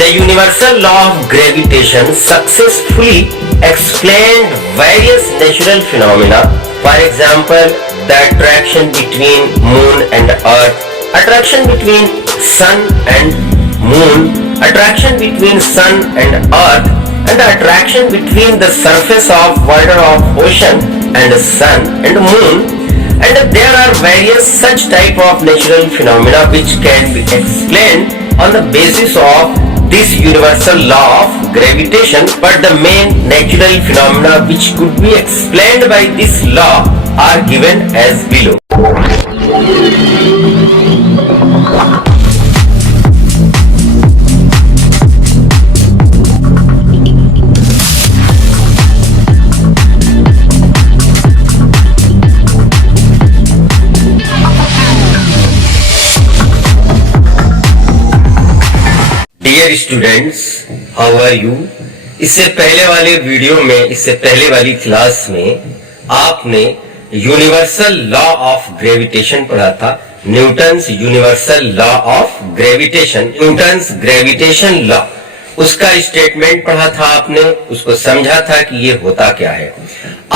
The universal law of gravitation successfully explained various natural phenomena. For example, the attraction between moon and earth, attraction between sun and moon, attraction between sun and earth, and the attraction between the surface of water of ocean and the sun and moon. And there are various such type of natural phenomena which can be explained on the basis of this universal law of gravitation, but the main natural phenomena which could be explained by this law are given as below. Dear students, how are you. इससे पहले वाले video में, इससे पहले वाली class में आपने universal law of gravitation पढ़ा था। Newton's universal law of gravitation, Newton's gravitation law, उसका स्टेटमेंट पढ़ा था आपने, उसको समझा था कि ये होता क्या है।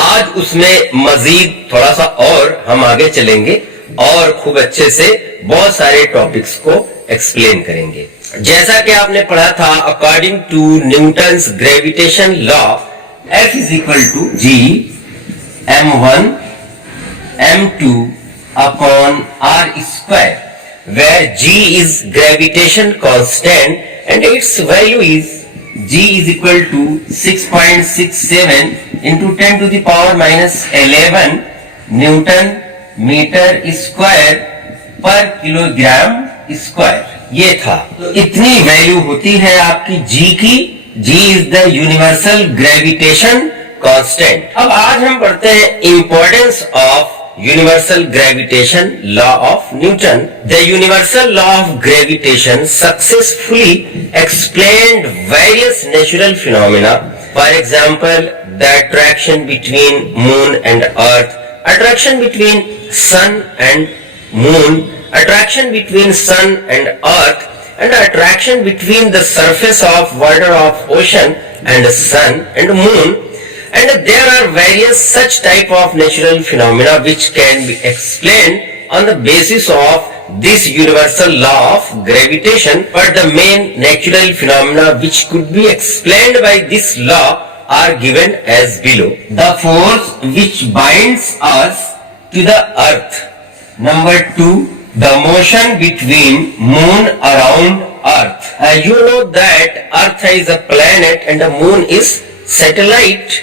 आज उसमें मजीद थोड़ा सा और हम आगे चलेंगे और खूब अच्छे से बहुत सारे टॉपिक्स को एक्सप्लेन करेंगे। जैसा कि आपने पढ़ा था, according to Newton's gravitation law, F is equal to G m1 m2 upon r square, where G is gravitation constant and its value is G is equal to 6.67 into 10 to the power minus 11 newton metre square पर kilogram square, ये था। तो इतनी value होती है आपकी G की। G is the universal gravitation constant. अब आज हम पढ़ते हैं importance of universal gravitation law of Newton. The universal law of gravitation successfully explained various natural phenomena. For example, the attraction between moon and earth, attraction between sun and moon, attraction between sun and earth, and attraction between the surface of water of ocean and the sun and moon. And there are various such type of natural phenomena which can be explained on the basis of this universal law of gravitation, but the main natural phenomena which could be explained by this law are given as below. The force which binds us to the earth. Number 2, the motion between moon around earth. You know that earth is a planet and the moon is satellite,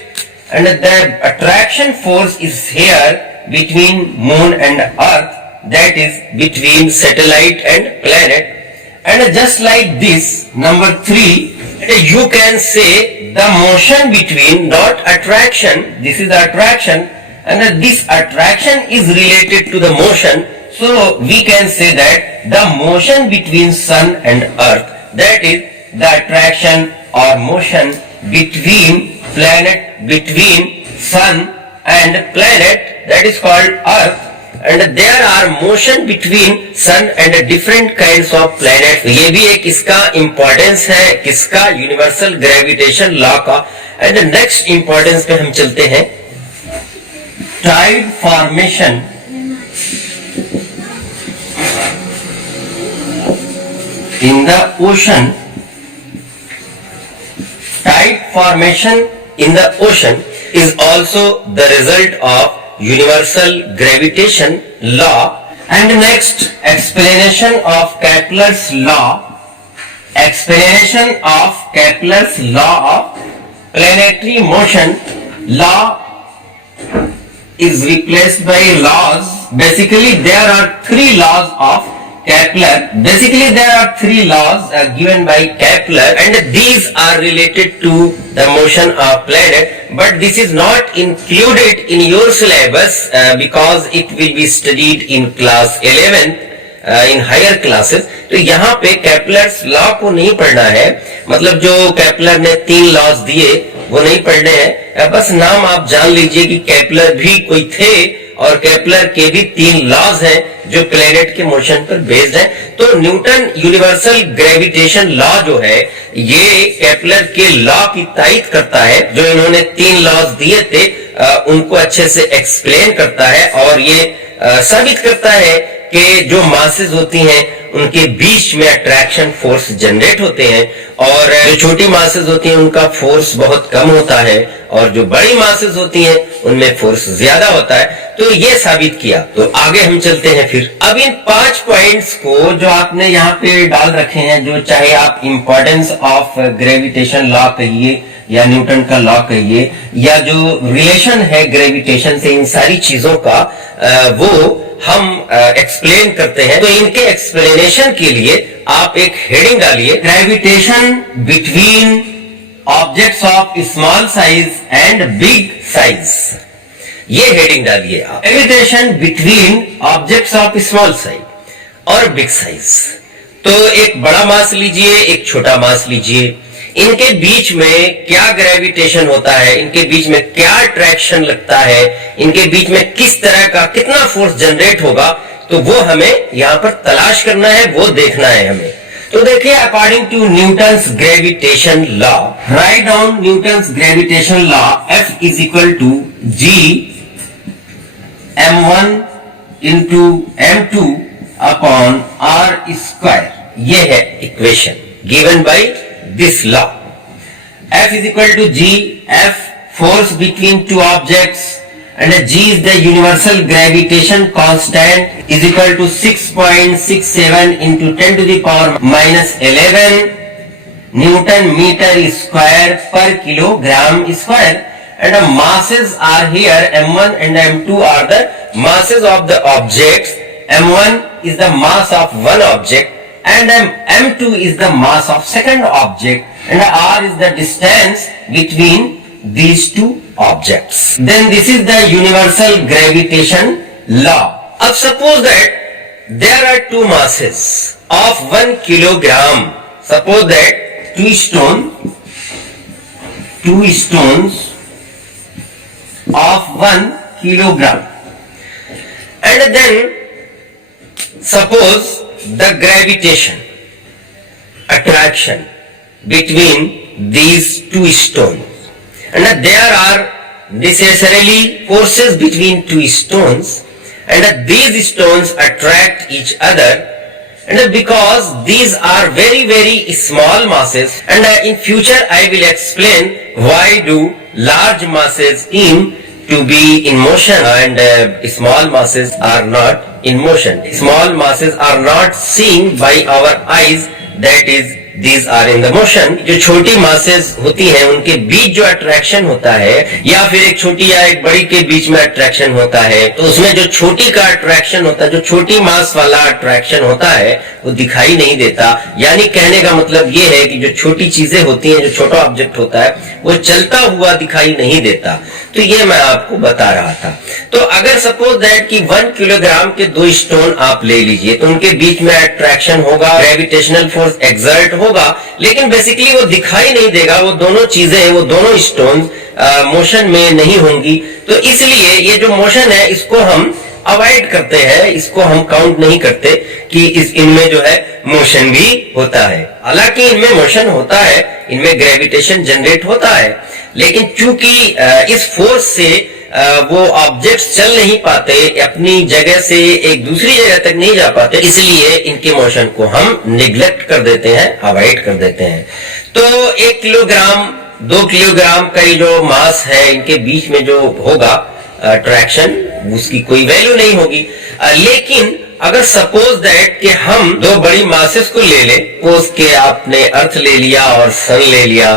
and the attraction force is here between moon and earth, that is between satellite and planet. And just like this, number 3, you can say the motion between, not attraction, this is the attraction, and this attraction is related to the motion, so we can say that the motion between sun and earth, that is the attraction or motion between planet, between sun and planet, that is called earth. And there are motion between sun and different kinds of planet. ये भी एक इसका importance है, किसका, universal gravitation law का। And next importance पे हम चलते हैं, tide formation in the ocean. Tide formation in the ocean is also the result of universal gravitation law. And next, explanation of Kepler's law. Explanation of Kepler's law of planetary motion. Law is replaced by laws. Basically there are three laws of Kepler. Basically there are three laws given by Kepler, and these are related to the motion of planet, but this is not included in your syllabus because it will be studied in class 11 in higher classes. तो यहाँ पे Kepler's law को नहीं पढ़ना है, मतलब जो Kepler ने 3 laws दिए वो नहीं पढ़ने हैं। बस नाम आप जान लीजिए कि Kepler भी कोई थे और केपलर के भी 3 लॉज हैं जो प्लेनेट के मोशन पर बेस्ड है। तो न्यूटन यूनिवर्सल ग्रेविटेशन लॉ जो है ये केपलर के लॉ की तायद करता है। जो इन्होंने 3 लॉज दिए थे उनको अच्छे से एक्सप्लेन करता है और ये साबित करता है कि जो मासेस होती हैं उनके बीच में अट्रैक्शन फोर्स जनरेट होते हैं और जो छोटी मासेस होती हैं उनका फोर्स बहुत कम होता है और जो बड़ी मासेस होती हैं उनमें फोर्स ज्यादा होता है। तो ये साबित किया। तो आगे हम चलते हैं फिर। अब इन 5 पॉइंट्स को जो आपने यहाँ पे डाल रखे हैं, जो चाहे आप इंपॉर्टेंस ऑफ ग्रेविटेशन लॉ कहिए या न्यूटन का लॉ कहिए या जो रिलेशन है ग्रेविटेशन से, इन सारी चीजों का वो हम एक्सप्लेन करते हैं। तो इनके एक्सप्लेनेशन के लिए आप एक हेडिंग डालिए, gravitation between objects of small size and big size. ये हेडिंग डालिए आप, gravitation between objects of small size और बिग साइज। तो एक बड़ा मास लीजिए, एक छोटा मास लीजिए, इनके बीच में क्या ग्रेविटेशन होता है, इनके बीच में क्या अट्रैक्शन लगता है, इनके बीच में किस तरह का कितना फोर्स जनरेट होगा, तो वो हमें यहां पर तलाश करना है, वो देखना है हमें। तो देखिए, according to Newton's gravitation law, write down Newton's gravitation law, F is equal to G m1 into m2 upon r square. ये है equation given by this law. F is equal to G, F force between 2 objects, and G is the universal gravitation constant is equal to 6.67 into 10 to the power minus 11 Newton meter square per kilogram square, and the masses are here, M1 and M2 are the masses of the objects. M1 is the mass of one object and M2 is the mass of second object, and R is the distance between these two objects. Then this is the universal gravitation law. Now suppose that there are 2 masses of 1 kilogram. Suppose that 2 stones of 1 kilogram, and then suppose the gravitation, attraction between these 2 stones, and there are necessarily forces between 2 stones, and these stones attract each other, and because these are very very small masses, and in future I will explain why do large masses seem to be in motion and small masses are not in motion. Small masses are not seen by our eyes, that is these are in the motion. जो छोटी masses होती हैं उनके बीच जो attraction होता है या फिर एक छोटी या एक बड़ी के बीच में attraction होता है, तो उसमें जो छोटी का attraction होता है, जो छोटी mass वाला attraction होता है वो दिखाई नहीं देता। यानी कहने का मतलब ये है कि जो छोटी चीजें होती हैं, जो छोटा ऑब्जेक्ट होता है वो चलता हुआ दिखाई नहीं देता। तो ये मैं आपको बता रहा था। तो अगर सपोज दैट कि 1 किलोग्राम के 2 स्टोन आप ले लीजिए तो उनके बीच में अट्रैक्शन होगा, ग्रेविटेशनल फोर्स एक्सर्ट होगा, लेकिन बेसिकली वो दिखाई नहीं देगा। वो दोनों चीजें, वो दोनों स्टोन मोशन में नहीं होंगी। तो इसलिए ये जो मोशन है इसको हम अवॉइड करते हैं, इसको हम काउंट नहीं करते कि इनमें जो है मोशन भी होता है। हालांकि इनमें मोशन होता है, इनमें ग्रेविटेशन जनरेट होता है, लेकिन चूंकि इस फोर्स से वो ऑब्जेक्ट्स चल नहीं पाते, अपनी जगह से एक दूसरी जगह तक नहीं जा पाते, इसलिए इनके मोशन को हम निग्लेक्ट कर देते हैं, अवॉइड कर देते हैं। तो 1 किलोग्राम 2 किलोग्राम का ये जो मास है, इनके बीच में जो होगा अट्रैक्शन, उसकी कोई वैल्यू नहीं होगी। लेकिन अगर सपोज दैट कि हम 2 बड़ी मासेस को ले लें, सपोज के आपने अर्थ ले लिया और सन ले लिया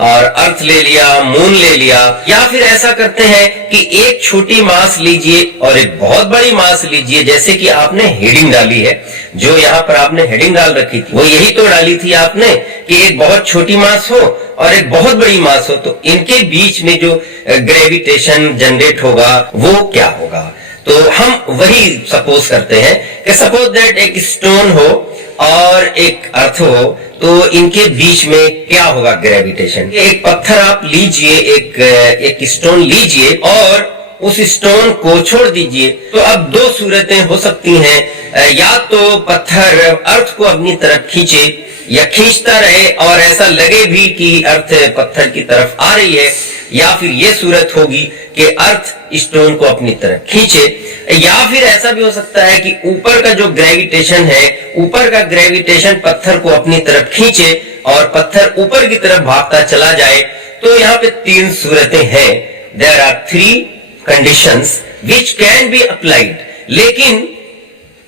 और अर्थ ले लिया, मून ले लिया, या फिर ऐसा करते हैं कि एक छोटी मास लीजिए और एक बहुत बड़ी मास लीजिए, जैसे कि आपने हेडिंग डाली है, जो यहाँ पर आपने हेडिंग डाल रखी थी वो यही तो डाली थी आपने कि एक बहुत छोटी मास हो और एक बहुत बड़ी मास हो, तो इनके बीच में जो ग्रेविटेशन जनरेट होगा वो क्या होगा। तो हम वही सपोज करते हैं कि सपोज दैट एक स्टोन हो और एक अर्थ हो, तो इनके बीच में क्या होगा ग्रेविटेशन। एक पत्थर आप लीजिए, एक स्टोन लीजिए और उस स्टोन को छोड़ दीजिए। तो अब 2 सूरतें हो सकती हैं या तो पत्थर अर्थ को अपनी तरफ खींचे या खींचता रहे और ऐसा लगे भी कि अर्थ पत्थर की तरफ आ रही है, या फिर ये सूरत होगी कि अर्थ स्टोन को अपनी तरफ खींचे, या फिर ऐसा भी हो सकता है कि ऊपर का जो ग्रेविटेशन है, ऊपर का ग्रेविटेशन पत्थर को अपनी तरफ खींचे और पत्थर ऊपर की तरफ भागता चला जाए। तो यहाँ पे 3 सूरतें हैं। There are 3 conditions which can be applied. लेकिन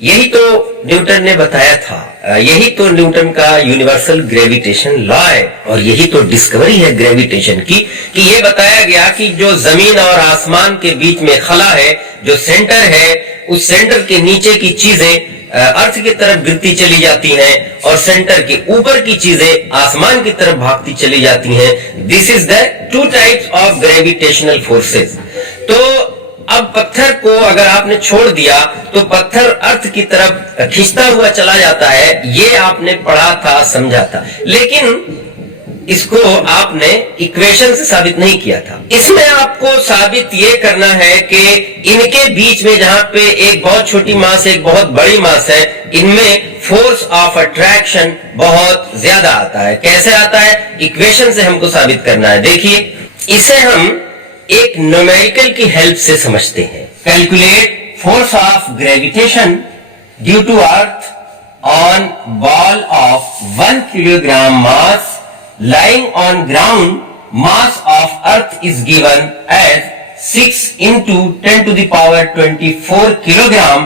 यही तो न्यूटन ने बताया था, यही तो न्यूटन का यूनिवर्सल ग्रेविटेशन लॉ है, और यही तो डिस्कवरी है ग्रेविटेशन की, कि ये बताया गया कि जो जमीन और आसमान के बीच में खला है, जो सेंटर है, उस सेंटर के नीचे की चीजें अर्थ की तरफ गिरती चली जाती हैं और सेंटर के ऊपर की चीजें आसमान की तरफ भागती चली जाती हैं। This is the 2 types of gravitational forces. तो अब पत्थर को अगर आपने छोड़ दिया तो पत्थर अर्थ की तरफ खींचता हुआ चला जाता है, ये आपने पढ़ा था, समझा था, लेकिन इसको आपने इक्वेशन से साबित नहीं किया था। इसमें आपको साबित ये करना है कि इनके बीच में जहां पे एक बहुत छोटी मास एक बहुत बड़ी मास है, इनमें फोर्स ऑफ अट्रैक्शन बहुत ज्यादा आता है। कैसे आता है? इक्वेशन से हमको साबित करना है। देखिए, इसे हम एक न्यूमेरिकल की हेल्प से समझते हैं। Calculate force of gravitation due to earth on ball of 1 kilogram mass lying on ground. Mass of earth is given as 6 into 10 to the power 24 kilogram,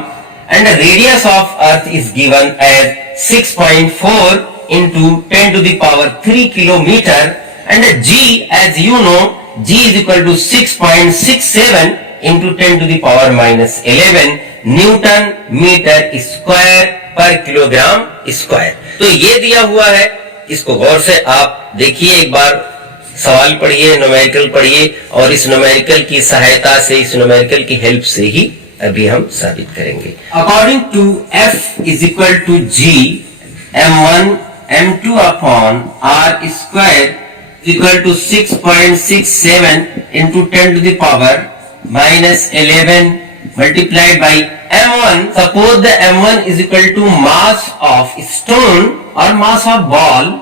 and the radius of earth is given as 6.4 into 10 to the power 3 kilometer, and the g, as you know, g is equal to 6.67 into 10 to the power minus 11 Newton meter square per kilogram square। तो ये दिया हुआ है, इसको गौर से आप देखिए, एक बार सवाल पढ़िए, न्यूमेरिकल पढ़िए, और इस न्यूमेरिकल की सहायता से, इस न्यूमेरिकल की हेल्प से ही अभी हम साबित करेंगे। According to F is equal to G m1 m2 upon r square equal to 6.67 into 10 to the power minus 11 multiplied by m1. Suppose the m1 is equal to mass of stone or mass of ball.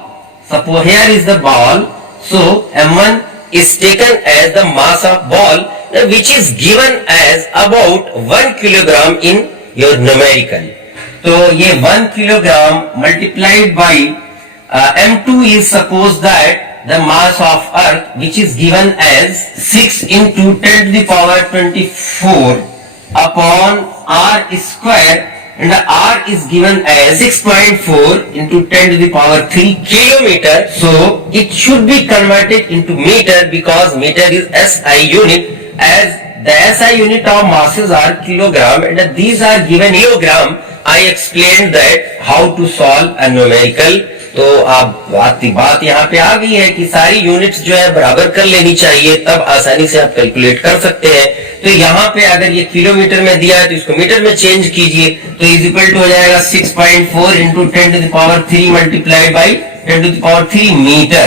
Suppose here is the ball, so m1 is taken as the mass of ball, which is given as about 1 kilogram in your numerical. तो ये 1 kilogram multiplied by m2 is suppose that the mass of earth, which is given as 6 into 10 to the power 24 upon r square, and r is given as 6.4 into 10 to the power 3 kilometer. So it should be converted into meter because meter is SI unit, as the SI unit of masses are kilogram and these are given kilogram. I explained that how to solve a numerical. तो आप बात यहाँ पे आ गई है कि सारी units जो है बराबर कर लेनी चाहिए, तब आसानी से आप कैलकुलेट कर सकते हैं। तो यहाँ पे अगर ये किलोमीटर में दिया है तो इसको मीटर में चेंज कीजिए, तो इज इक्वल टू हो जाएगा 6.4 into 10 to the power 3 multiplied by 10 to the power 3 metre.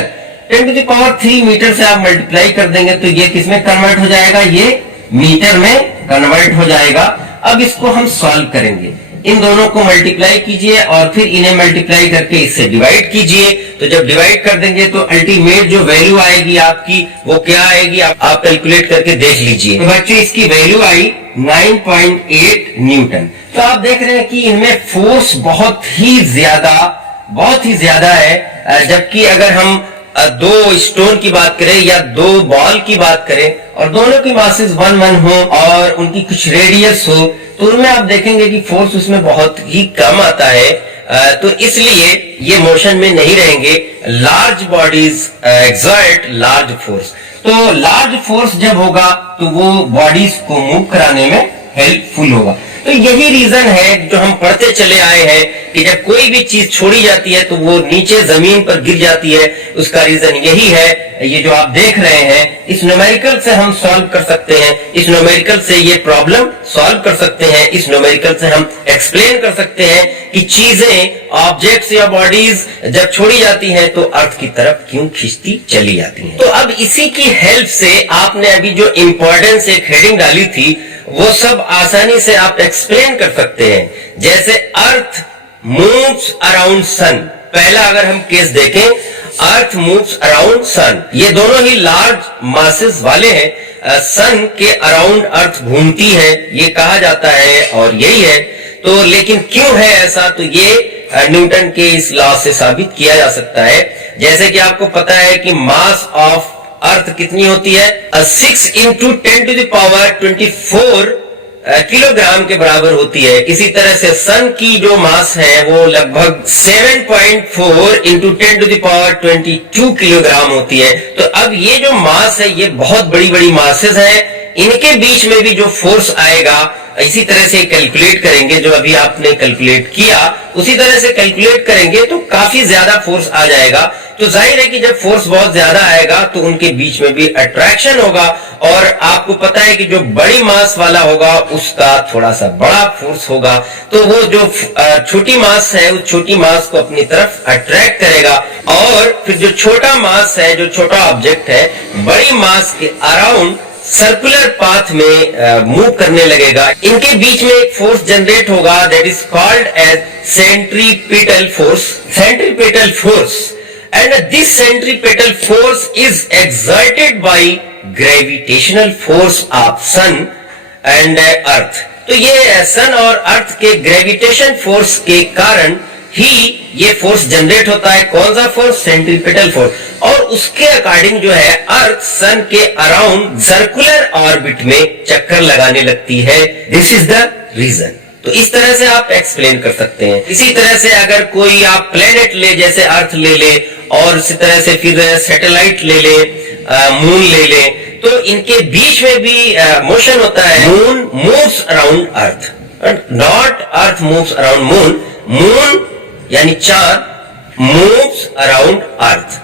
10 to the power 3 metre से आप मल्टीप्लाई कर देंगे तो ये किसमें कन्वर्ट हो जाएगा? ये मीटर में कन्वर्ट हो जाएगा। अब इसको हम सॉल्व करेंगे, इन दोनों को मल्टीप्लाई कीजिए और फिर इन्हें मल्टीप्लाई करके इससे डिवाइड कीजिए। तो जब डिवाइड कर देंगे तो अल्टीमेट जो वैल्यू आएगी आपकी वो क्या आएगी, आप कैलकुलेट करके देख लीजिए। तो बच्चों इसकी वैल्यू आई 9.8 न्यूटन। तो आप देख रहे हैं कि इनमें फोर्स बहुत ही ज्यादा है, जबकि अगर हम 2 स्टोन की बात करें या 2 बॉल की बात करें और दोनों की मासेस 1-1 हो और उनकी कुछ रेडियस हो, तो उनमें आप देखेंगे कि फोर्स उसमें बहुत ही कम आता है। तो इसलिए ये मोशन में नहीं रहेंगे। Large bodies exert large force. तो लार्ज फोर्स जब होगा तो वो बॉडीज को मूव कराने में हेल्पफुल होगा। तो यही रीजन है जो हम पढ़ते चले आए हैं कि जब कोई भी चीज छोड़ी जाती है तो वो नीचे जमीन पर गिर जाती है। उसका रीजन यही है, ये जो आप देख रहे हैं, इस न्यूमेरिकल से हम सॉल्व कर सकते हैं, इस न्यूमेरिकल से ये प्रॉब्लम सॉल्व कर सकते हैं, इस न्यूमेरिकल से हम एक्सप्लेन कर सकते हैं कि चीजें, ऑब्जेक्ट्स या बॉडीज जब छोड़ी जाती हैं तो अर्थ की तरफ क्यों खींचती चली जाती हैं। तो अब इसी की हेल्प से आपने अभी जो इंपॉर्टेंस एक हेडिंग डाली थी वो सब आसानी से आप एक्सप्लेन कर सकते हैं। जैसे अर्थ मूव्स अराउंड सन, पहला अगर हम केस देखें, अर्थ मूव्स अराउंड सन, ये दोनों ही लार्ज मासेस वाले हैं। सन के अराउंड अर्थ घूमती है, ये कहा जाता है और यही है। तो लेकिन क्यों है ऐसा, तो ये न्यूटन के इस लॉ से साबित किया जा सकता है। जैसे कि आपको पता है कि मास ऑफ अर्थ कितनी होती है, 6 इंटू 10⁻24 किलोग्राम के बराबर होती है। इसी तरह से सन की जो मास है वो लगभग 7.4 इंटू 10⁻22 किलोग्राम होती है। तो अब ये जो मास है, ये बहुत बड़ी बड़ी मासेस हैं, इनके बीच में भी जो फोर्स आएगा, इसी तरह से कैलकुलेट करेंगे, जो अभी आपने कैलकुलेट किया उसी तरह से कैलकुलेट करेंगे तो काफी ज्यादा फोर्स आ जाएगा। तो जाहिर है कि जब फोर्स बहुत ज्यादा आएगा तो उनके बीच में भी अट्रैक्शन होगा, और आपको पता है कि जो बड़ी मास वाला होगा उसका थोड़ा सा बड़ा फोर्स होगा, तो वो जो छोटी मास है उस छोटी मास को अपनी तरफ अट्रैक्ट करेगा, और फिर जो छोटा मास है, जो छोटा ऑब्जेक्ट है, बड़ी मास के अराउंड सर्कुलर पाथ में मूव करने लगेगा। इनके बीच में एक फोर्स जनरेट होगा, that is called as centripetal force. Centripetal force, and this centripetal force is exerted by gravitational force of sun and earth. तो ये सन और अर्थ के ग्रेविटेशन फोर्स के कारण ही ये फोर्स जनरेट होता है। कौन सा फोर्स, सेंट्रीपिटल फोर्स, और उसके अकॉर्डिंग जो है अर्थ सन के अराउंड सर्कुलर ऑर्बिट में चक्कर लगाने लगती है। This is the reason. तो इस तरह से आप एक्सप्लेन कर सकते हैं। इसी तरह से अगर कोई आप प्लेनेट ले, जैसे अर्थ ले ले, और इसी तरह से फिर सैटेलाइट ले ले, मून ले ले, तो इनके बीच में भी मोशन होता है। Moon moves around earth, not earth moves around moon. Moon यानी चांद मूव्स अराउंड अर्थ।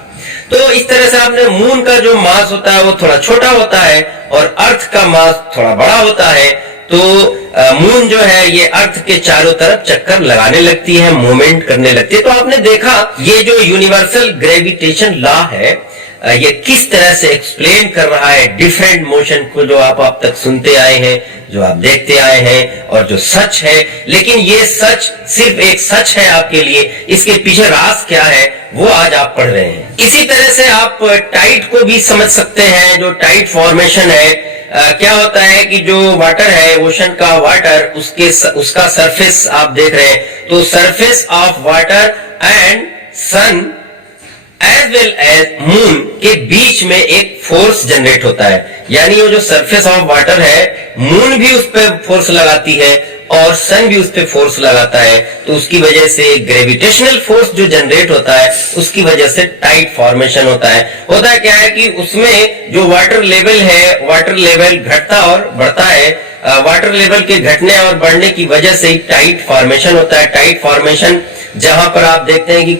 तो इस तरह से आपने मून का जो मास होता है वो थोड़ा छोटा होता है और अर्थ का मास थोड़ा बड़ा होता है। तो मून जो है ये अर्थ के चारों तरफ चक्कर लगाने लगती है, मूवमेंट करने लगती है। तो आपने देखा ये जो यूनिवर्सल ग्रेविटेशन लॉ है ये किस तरह से एक्सप्लेन कर रहा है डिफरेंट मोशन को, जो आप अब तक सुनते आए हैं, जो आप देखते आए हैं, और जो सच है। लेकिन ये सच सिर्फ एक सच है आपके लिए, इसके पीछे राज क्या है वो आज आप पढ़ रहे हैं। इसी तरह से आप टाइड को भी समझ सकते हैं। जो टाइड फॉर्मेशन है, क्या होता है कि जो वाटर है, ओशन का वाटर, उसका सरफेस आप देख रहे हैं, तो surface of water and sun as well as moon के बीच में एक फोर्स जनरेट होता है। यानी वो जो सरफेस ऑफ वाटर है, मून भी उस पर फोर्स लगाती है और सन भी उस पर फोर्स लगाता है। तो उसकी वजह से ग्रेविटेशनल फोर्स जो जनरेट होता है, उसकी वजह से टाइड फॉर्मेशन होता है। होता क्या है कि उसमें जो वाटर लेवल है, वाटर लेवल घटता और बढ़ता है। वाटर लेवल के घटने और बढ़ने की वजह से टाइड फॉर्मेशन होता है। टाइड फॉर्मेशन जहां पर आप देखते हैं कि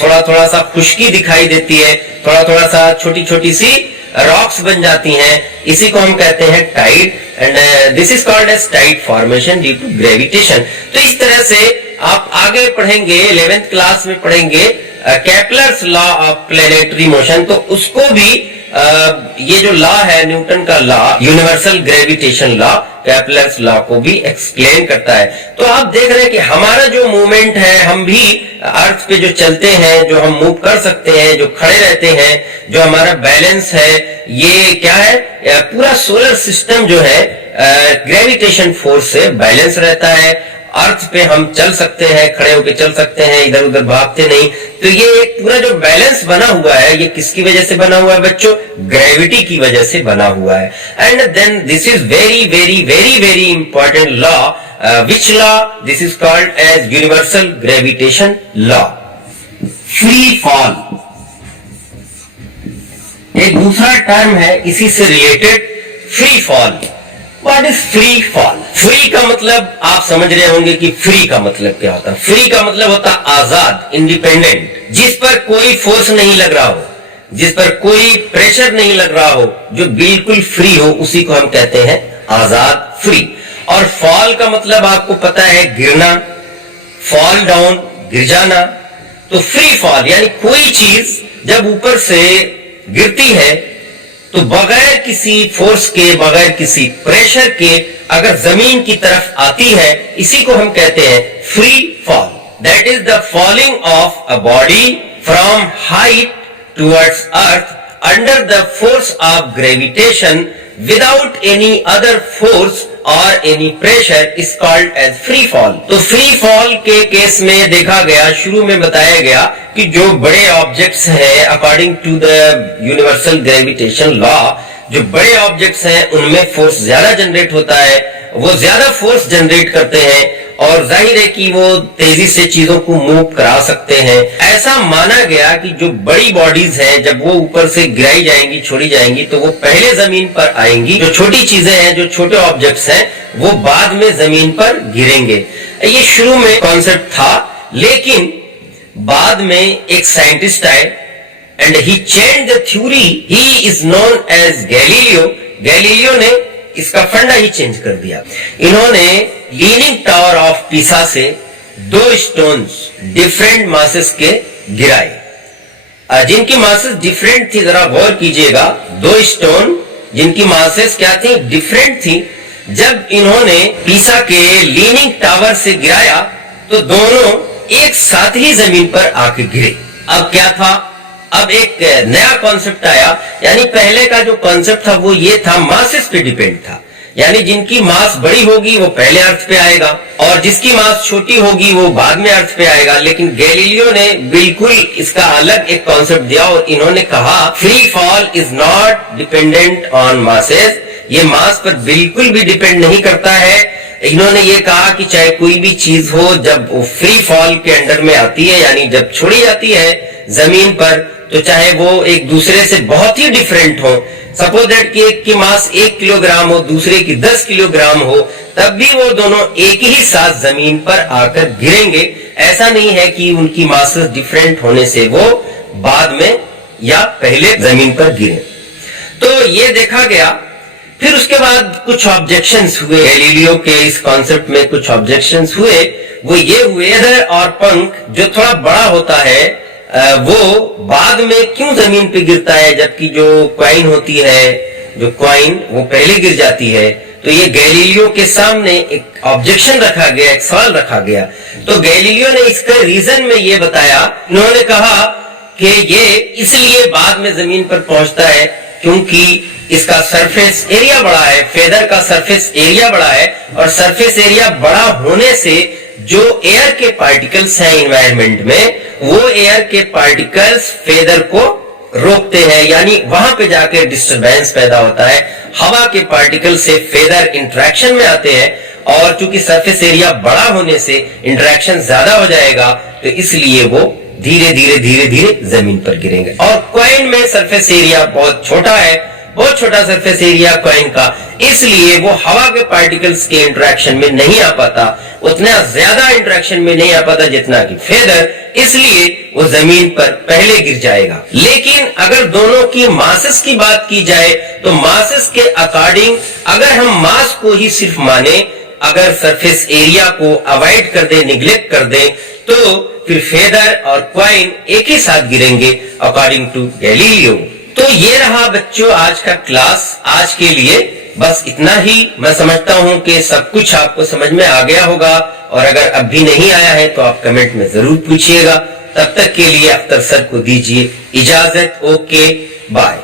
थोड़ा थोड़ा सा खुश्की दिखाई देती है, थोड़ा थोड़ा सा छोटी छोटी सी रॉक्स बन जाती हैं, इसी को हम कहते हैं tide, and this is called as tide formation due to gravitation. तो इस तरह से आप आगे पढ़ेंगे, 11th क्लास में पढ़ेंगे Kepler's law of planetary motion. तो उसको भी ये जो लॉ है, न्यूटन का law, universal gravitation law, Kepler's law को भी एक्सप्लेन करता है। तो आप देख रहे हैं कि हमारा जो मूवमेंट है, हम भी अर्थ पे जो चलते हैं, जो हम मूव कर सकते हैं, जो खड़े रहते हैं, जो हमारा बैलेंस है, ये क्या है, पूरा सोलर सिस्टम जो है ग्रेविटेशन फोर्स से बैलेंस रहता है। अर्थ पे हम चल सकते हैं, खड़े होकर चल सकते हैं, इधर उधर भागते नहीं। तो ये एक पूरा जो बैलेंस बना हुआ है, ये किसकी वजह से बना हुआ है बच्चों? ग्रेविटी की वजह से बना हुआ है। And then this is very very very very important law, which law? This is called as universal gravitation law. Free fall एक दूसरा टर्म है इसी से related, free fall. What is free fall? Free का मतलब आप समझ रहे होंगे कि फ्री का मतलब क्या होता है। फ्री का मतलब होता आजाद, इंडिपेंडेंट, जिस पर कोई फोर्स नहीं लग रहा हो, जिस पर कोई प्रेशर नहीं लग रहा हो, जो बिल्कुल फ्री हो, उसी को हम कहते हैं आजाद, फ्री। और फॉल का मतलब आपको पता है गिरना, फॉल डाउन, गिर जाना। तो फ्री फॉल यानी कोई चीज जब ऊपर से गिरती है तो बगैर किसी फोर्स के, बगैर किसी प्रेशर के अगर जमीन की तरफ आती है, इसी को हम कहते हैं free fall. That is the falling of a body from height towards earth under the force of gravitation without any other force or any pressure is called as free fall. तो फ्री फॉल के case में देखा गया, शुरू में बताया गया कि जो बड़े ऑब्जेक्ट्स हैं according to the universal gravitation law, जो बड़े ऑब्जेक्ट्स हैं उनमें फोर्स ज्यादा जनरेट होता है, वो ज्यादा फोर्स जनरेट करते हैं और जाहिर है कि वो तेजी से चीजों को मूव करा सकते हैं। ऐसा माना गया कि जो बड़ी बॉडीज हैं जब वो ऊपर से गिराई जाएंगी, छोड़ी जाएंगी, तो वो पहले जमीन पर आएंगी। जो छोटी चीजें हैं, जो छोटे ऑब्जेक्ट्स हैं, वो बाद में जमीन पर गिरेंगे। ये शुरू में कॉन्सेप्ट था, लेकिन बाद में एक साइंटिस्ट आए and he change the theory. He is known as Galileo. Galileo ने इसका फंडा ही चेंज कर दिया। इन्होंने लीनिंग टावर ऑफ पीसा से 2 स्टोन्स डिफरेंट मासेस के गिराए, जिनकी मासेस डिफरेंट थी। जरा गौर कीजिएगा, 2 स्टोन जिनकी मासेस क्या थी, डिफरेंट थी। जब इन्होंने पीसा के लीनिंग टावर से गिराया तो दोनों एक साथ ही जमीन पर आके गिरे। अब क्या था, अब एक नया कॉन्सेप्ट आया। यानी पहले का जो कॉन्सेप्ट था वो ये था, मासेस पे डिपेंड था। यानी जिनकी मास बड़ी होगी वो पहले अर्थ पे आएगा और जिसकी मास छोटी होगी वो बाद में अर्थ पे आएगा। लेकिन गैलीलियो ने बिल्कुल इसका अलग एक कॉन्सेप्ट दिया और इन्होंने कहा free fall is not dependent on masses. ये मास पर बिल्कुल भी डिपेंड नहीं करता है। इन्होंने ये कहा कि चाहे कोई भी चीज हो, जब वो फ्री फॉल के अंडर में आती है, यानी जब छोड़ी जाती है जमीन पर, तो चाहे वो एक दूसरे से बहुत ही डिफरेंट हो, सपोज दैट कि एक की मास 1 किलोग्राम हो, दूसरे की 10 किलोग्राम हो, तब भी वो दोनों एक ही साथ जमीन पर आकर गिरेंगे। ऐसा नहीं है कि उनकी मासेस डिफरेंट होने से वो बाद में या पहले जमीन पर गिरे। तो ये देखा गया। फिर उसके बाद कुछ ऑब्जेक्शंस हुए गैलीलियो के इस कॉन्सेप्ट में। कुछ ऑब्जेक्शंस हुए, वो ये हुए फेदर और पंख जो थोड़ा बड़ा होता है वो बाद में क्यों जमीन पे गिरता है, जबकि जो कॉइन होती है, जो कॉइन वो पहले गिर जाती है। तो ये गैलीलियो के सामने एक ऑब्जेक्शन रखा गया, एक सवाल रखा गया। तो गैलीलियो ने इसका रीजन में ये बताया, उन्होंने कहा कि ये इसलिए बाद में जमीन पर पहुंचता है क्योंकि इसका सरफेस एरिया बड़ा है, फेदर का सरफेस एरिया बड़ा है, और सरफेस एरिया बड़ा होने से जो एयर के पार्टिकल्स हैं एनवायरनमेंट में, वो एयर के पार्टिकल्स फेदर को रोकते हैं, यानी वहां पे जाके डिस्टरबेंस पैदा होता है। हवा के पार्टिकल से फेदर इंटरेक्शन में आते हैं और चूंकि सरफेस एरिया बड़ा होने से इंटरेक्शन ज्यादा हो जाएगा, तो इसलिए वो धीरे धीरे धीरे धीरे जमीन पर गिरेंगे। और कॉइन में सरफेस एरिया बहुत छोटा है, बहुत छोटा सरफेस एरिया कॉइन का, इसलिए वो हवा के पार्टिकल्स के इंटरेक्शन में नहीं आ पाता, उतना ज्यादा इंटरेक्शन में नहीं आ पाता जितना कि फेदर, इसलिए वो जमीन पर पहले गिर जाएगा। लेकिन अगर दोनों की मासेस की बात की जाए तो मासेस के अकॉर्डिंग अगर हम मास को ही सिर्फ माने, अगर सरफेस एरिया को अवॉइड कर दे, निग्लेक्ट कर दे, तो फिर फेदर और कॉइन एक ही साथ गिरेंगे अकॉर्डिंग टू गैलीलियो। तो ये रहा बच्चों आज का क्लास। आज के लिए बस इतना ही। मैं समझता हूं कि सब कुछ आपको समझ में आ गया होगा, और अगर अब भी नहीं आया है तो आप कमेंट में जरूर पूछिएगा। तब तक के लिए अख्तर सर को दीजिए इजाजत। Okay, bye.